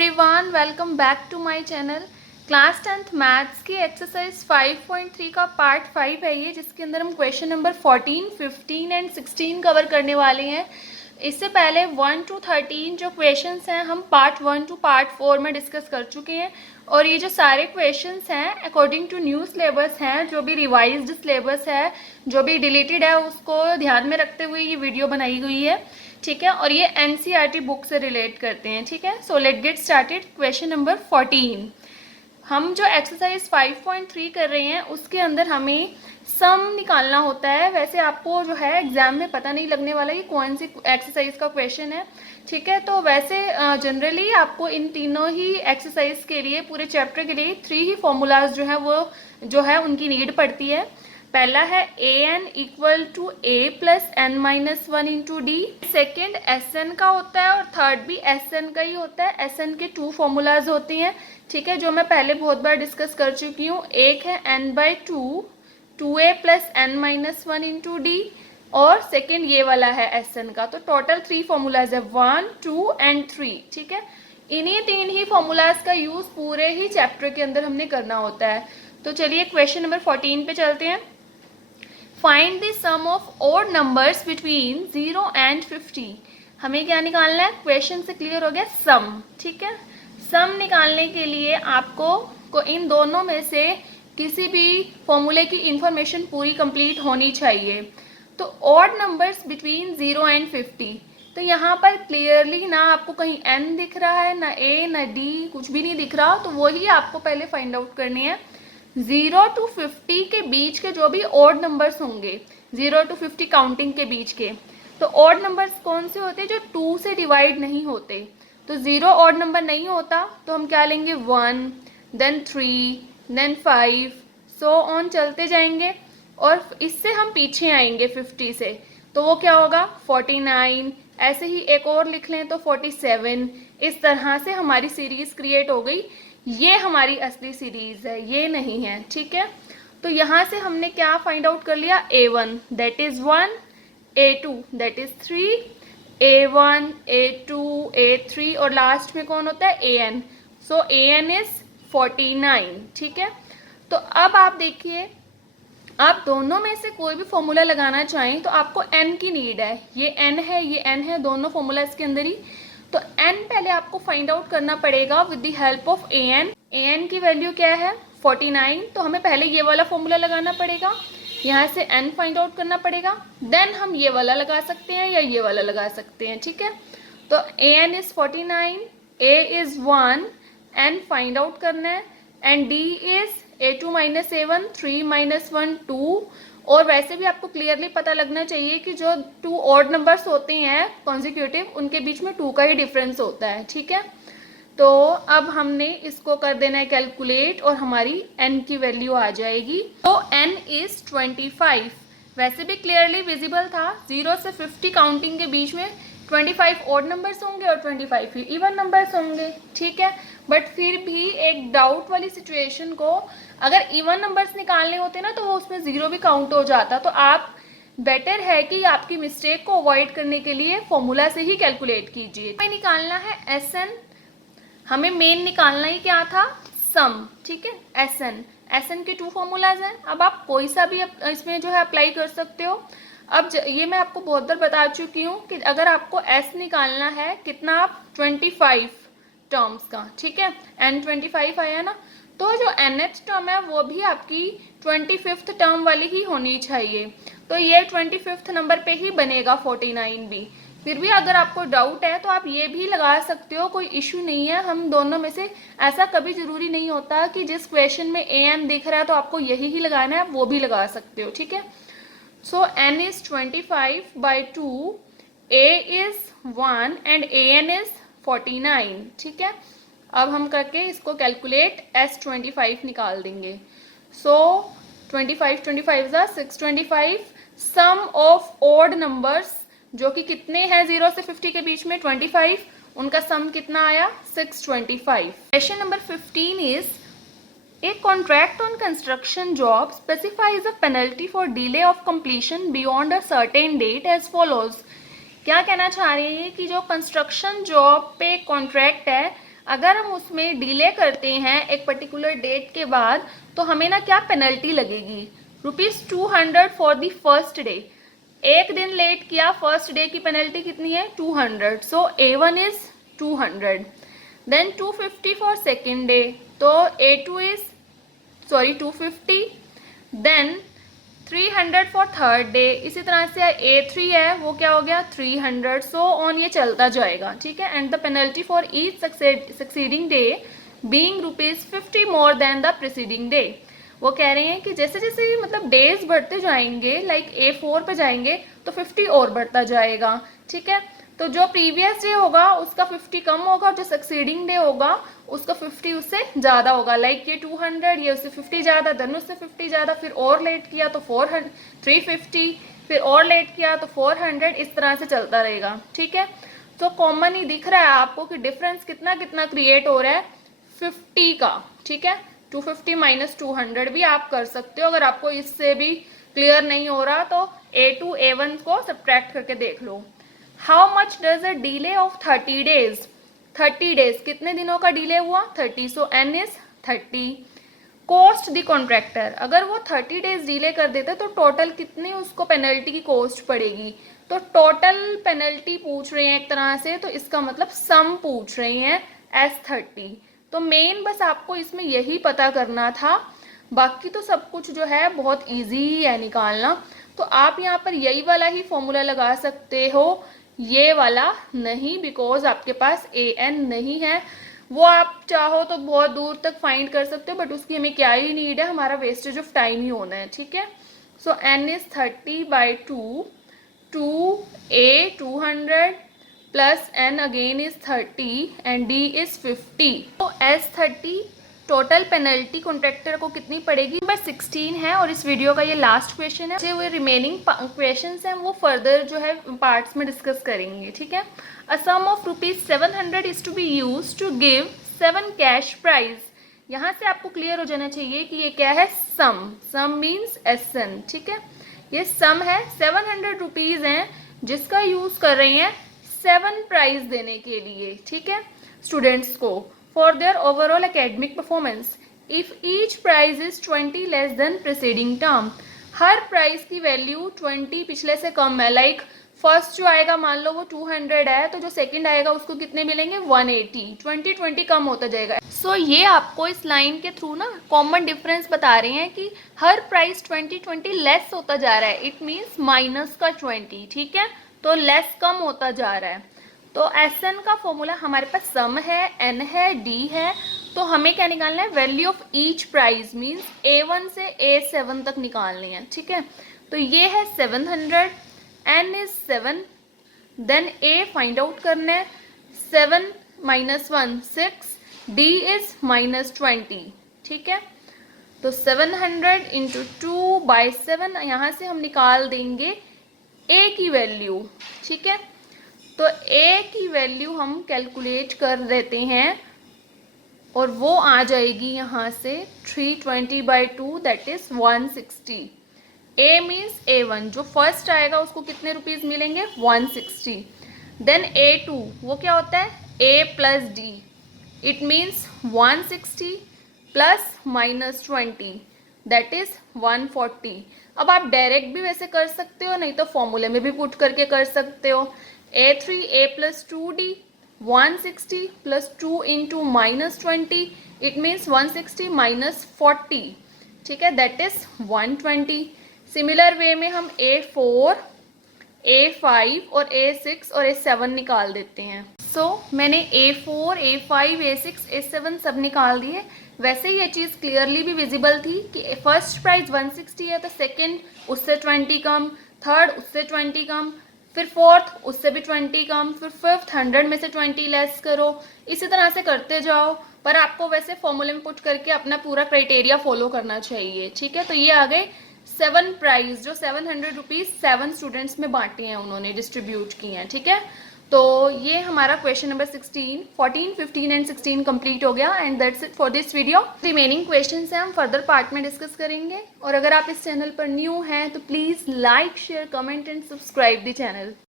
Everyone, welcome back to my channel. Class 10th maths की exercise 5.3 का part 5 है ये, जिसके अंदर हम क्वेश्चन नंबर 14, 15 एंड 16 कवर करने वाले हैं। इससे पहले 1 to 13 जो क्वेश्चंस हैं हम पार्ट 1 to पार्ट 4 में डिस्कस कर चुके हैं, और ये जो सारे क्वेश्चंस हैं अकॉर्डिंग टू न्यू सिलेबस हैं, जो भी रिवाइज्ड सिलेबस है, जो भी डिलीटेड है उसको ध्यान में रखते हुए ये वीडियो बनाई गई है, ठीक है। और ये एनसीईआरटी बुक से रिलेट करते हैं, ठीक है। So let get started. Question number 14, हम जो एक्सरसाइज 5.3 कर रहे हैं उसके अंदर हमें सम निकालना होता है। वैसे आपको जो है एग्जाम में पता नहीं लगने वाला ये कौन सी एक्सरसाइज का क्वेश्चन है, ठीक है। तो वैसे जनरली आपको इन तीनों ही एक्सरसाइज के लिए, पूरे चैप्टर के लिए 3 ही फॉर्मूलाज जो है वो जो है उनकी नीड पड़ती है। पहला है an equal to a plus N minus 1 into D. Second S का होता है और थर्ड भी एस का ही होता है। एस के 2 फॉर्मूलाज होती हैं, ठीक है, जो मैं पहले बहुत बार डिस्कस कर चुकी हूँ। एक है n/2 2a plus N minus 1 into D, और सेकेंड ये वाला है एस का। तो टोटल 3 फॉर्मूलाज है, 1, 2 एंड 3, ठीक है। इन्हीं 3 ही फॉर्मूलाज का यूज पूरे ही चैप्टर के अंदर हमने करना होता है। तो चलिए क्वेश्चन नंबर 14 पे चलते हैं। Find the sum of odd numbers between 0 and 50। हमें क्या निकालना है, क्वेश्चन से क्लियर हो गया, सम, ठीक है। सम निकालने के लिए आपको इन दोनों में से किसी भी फॉर्मूले की इंफॉर्मेशन पूरी कंप्लीट होनी चाहिए। तो ऑड नंबर्स बिटवीन 0 एंड 50, तो यहाँ पर क्लियरली ना आपको कहीं n दिख रहा है, ना a ना d, कुछ भी नहीं दिख रहा, तो वही आपको पहले फाइंड आउट करनी है। 0 to 50 के बीच के जो भी ऑड नंबर्स होंगे, 0 to 50 काउंटिंग के बीच के, तो ऑड नंबर्स कौन से होते हैं, जो 2 से डिवाइड नहीं होते। तो 0 ऑड नंबर नहीं होता तो हम क्या लेंगे, 1, देन 3, देन 5, सो ऑन चलते जाएंगे, और इससे हम पीछे आएंगे 50 से, तो वो क्या होगा 49, ऐसे ही एक और लिख लें तो 47। इस तरह से हमारी सीरीज क्रिएट हो गई। ये हमारी असली सीरीज है, ये नहीं है, ठीक है। तो यहाँ से हमने क्या फाइंड आउट कर लिया, a1 that is 1, a2 that is 3, a1, a2, a3, और लास्ट में कौन होता है, an। सो an इज 49, ठीक है। तो अब आप देखिए, आप दोनों में से कोई भी फॉर्मूला लगाना चाहें तो आपको n की नीड है। ये n है, ये n है, दोनों फॉर्मूला इसके अंदर ही। तो n पहले आपको फाइंड आउट करना पड़ेगा with the help of an। an की वैल्यू क्या है, 49, तो हमें पहले ये वाला फॉर्मूला लगाना पड़ेगा, यहाँ से n फाइंड आउट करना पड़ेगा, देन हम ये वाला लगा सकते हैं या ये वाला लगा सकते हैं, ठीक है। तो an is 49, a is 1, n find out करना है, and d is a2 minus a1, 3 minus 1, 2। और वैसे भी आपको क्लियरली पता लगना चाहिए कि जो 2 ऑड नंबर्स होते हैं कॉन्जिक्यूटिव, उनके बीच में 2 का ही डिफरेंस होता है, ठीक है। तो अब हमने इसको कर देना है कैलकुलेट, और हमारी n की वैल्यू आ जाएगी। तो n इज 25। वैसे भी क्लियरली विजिबल था, 0 से 50 काउंटिंग के बीच में 25 ऑड नंबर्स होंगे और 25 ही इवन नंबर्स होंगे, ठीक है। बट फिर भी एक डाउट वाली सिचुएशन को अगर इवन नंबर्स निकालने होते ना तो वो उसमें 0 भी काउंट हो जाता। तो आप बेटर है कि आपकी मिस्टेक को अवॉइड करने के लिए फॉर्मूला से ही कैलकुलेट कीजिए। हमें निकालना है एसएन, हमें मेन निकालना ही क्या था, सम, ठीक है। एसएन के 2 फॉर्मूलाज हैं, अब आप कोई सा भी इसमें जो है अप्लाई कर सकते हो। अब ये मैं आपको बहुत बार बता चुकी हूँ कि अगर आपको एस निकालना है कितना, आप 25 टर्म्स का, ठीक है, एन 25 आया ना, तो जो nth टर्म है वो भी आपकी 25th टर्म वाली ही होनी चाहिए। तो ये 25th नंबर पे ही बनेगा 49 भी। फिर भी अगर आपको डाउट है तो आप ये भी लगा सकते हो, कोई इशू नहीं है। हम दोनों में से ऐसा कभी जरूरी नहीं होता कि जिस क्वेश्चन में an दिख रहा है तो आपको यही ही लगाना है, आप वो भी लगा सकते हो, ठीक है। सो n is 25/2, a is 1 and an is 49, ठीक है। अब हम करके इसको कैलकुलेट S25 निकाल देंगे। सो 25 25 625। सम ऑफ ऑड नंबर्स जो कि कितने हैं 0 से 50 के बीच में, 25, उनका सम कितना आया, 625। Question number 15 is A contract on construction job specifies a penalty for delay of completion beyond a certain date as follows। क्या कहना चाह रहे हैं कि जो कंस्ट्रक्शन जॉब पे कॉन्ट्रैक्ट है, अगर हम उसमें डिले करते हैं एक पर्टिकुलर डेट के बाद तो हमें ना क्या पेनल्टी लगेगी, ₹200 फॉर द फर्स्ट डे। एक दिन लेट किया, फर्स्ट डे की पेनल्टी कितनी है 200, so A1 is 200। Then 250 for second day, तो A2 is 250। Then 300 for third day, इसी तरह से A3 है वो क्या हो गया 300, सो ऑन ये चलता जाएगा, ठीक है। And the penalty for each succeeding day being ₹50 more than the preceding day. वो कह रहे हैं कि जैसे जैसे मतलब डेज बढ़ते जाएंगे, लाइक A4 पे जाएंगे तो 50 और बढ़ता जाएगा, ठीक है। तो जो प्रीवियस डे होगा उसका 50 कम होगा और जो सक्सीडिंग डे होगा उसका 50 उससे ज़्यादा होगा। लाइक ये 200, ये उससे 50 ज़्यादा, देन उससे 50 ज़्यादा, फिर और लेट किया तो 350, फिर और लेट किया तो 400, इस तरह से चलता रहेगा, ठीक है। तो कॉमन ही दिख रहा है आपको कि डिफरेंस कितना कितना क्रिएट हो रहा है 50 का, ठीक है। 250 माइनस 200 भी आप कर सकते हो। अगर आपको इससे भी क्लियर नहीं हो रहा तो A2 A1 को सब्ट्रैक्ट करके देख लो। How much does a delay of 30 days, 30 days कितने दिनों का डिले हुआ 30, so N is 30। Cost the contractor, अगर वो 30 डेज डिले कर देते तो टोटल कितनी उसको पेनल्टी की कॉस्ट पड़ेगी। तो टोटल पेनल्टी पूछ रहे हैं एक तरह से, तो इसका मतलब सम पूछ रहे हैं S30। तो मेन बस आपको इसमें यही पता करना था, बाकी तो सब कुछ जो है बहुत इजी है निकालना। तो आप यहाँ पर यही वाला ही फॉर्मूला लगा सकते हो, ये वाला नहीं, बिकॉज आपके पास AN नहीं है। वो आप चाहो तो बहुत दूर तक फाइंड कर सकते हो, बट उसकी हमें क्या ही नीड है, हमारा वेस्टेज ऑफ टाइम ही होना है, ठीक है। सो N is 30/2, 2A 200 plus N again is 30 and D is 50। तो S30 टोटल पेनल्टी कॉन्ट्रैक्टर को कितनी पड़ेगी, नंबर 16 है और इस वीडियो का ये लास्ट क्वेश्चन है। जो रिमेनिंग क्वेश्चंस हैं वो फर्दर जो है पार्ट्स में डिस्कस करेंगे, ठीक है। A sum of ₹700 is to be use to give 7 cash prize. यहाँ से आपको क्लियर हो जाना चाहिए कि ये क्या है, सम मीन्स SN, ठीक है। ये सम है, 700 रुपीज़ हैं जिसका यूज़ कर रहे हैं 7 प्राइज देने के लिए, ठीक है, स्टूडेंट्स को for their overall academic performance. If each prize is 20 less than preceding term, her price की वैल्यू 20 पिछले से कम है। लाइक फर्स्ट जो आएगा मान लो वो 200 है, तो जो सेकंड आएगा उसको कितने मिलेंगे 180, 20 कम होता जाएगा। सो ये आपको इस लाइन के थ्रू ना कॉमन डिफरेंस बता रहे हैं कि हर प्राइस 20 लेस होता जा रहा है, इट मीन्स माइनस का 20, ठीक है, तो लेस कम होता जा रहा है। तो SN का फॉर्मूला हमारे पास सम है, N है, D है, तो हमें क्या निकालना है, value of each prize means A1 से A7 तक निकालनी है, ठीक है। तो ये है 700, N is 7, then A find out करना है, 7 - 1 6, D इज -20, ठीक है। तो 700 × 2/7, यहाँ से हम निकाल देंगे A की वैल्यू, ठीक है। तो A की वैल्यू हम कैलकुलेट कर देते हैं और वो आ जाएगी यहाँ से 320/2 that is 160। A means A1, जो फर्स्ट आएगा उसको कितने रुपीज़ मिलेंगे 160। देन A2 वो क्या होता है A plus D, it means 160 plus -20 that is 140। अब आप डायरेक्ट भी वैसे कर सकते हो, नहीं तो फॉर्मूले में भी पुट करके कर सकते हो। A3 A plus 2D 160 plus 2 into -20, it means 160 minus 40, ठीक है, that is 120। सिमिलर वे में हम A4, A5 और A6 और A7 निकाल देते हैं। मैंने A4, A5, A6, A7 सब निकाल दिए। वैसे ही ये चीज़ क्लियरली भी विजिबल थी कि फर्स्ट प्राइस 160 है तो सेकंड उससे 20 कम, थर्ड उससे 20 कम, फिर फोर्थ उससे भी 20 कम, फिर फिफ्थ 100 में से 20 लेस करो, इसी तरह से करते जाओ। पर आपको वैसे फॉर्मूले में पुट करके अपना पूरा क्राइटेरिया फॉलो करना चाहिए, ठीक है। तो ये आ गए 7 प्राइज, जो 700 रुपीज़ 7 स्टूडेंट्स में बांटे हैं, उन्होंने डिस्ट्रीब्यूट किए हैं, ठीक है। तो ये हमारा क्वेश्चन नंबर 16, 14, 15 एंड 16 कंप्लीट हो गया and that's it for this video. Remaining question से हम फर्दर पार्ट में डिस्कस करेंगे। और अगर आप इस चैनल पर न्यू हैं तो please like, share, comment and subscribe the channel.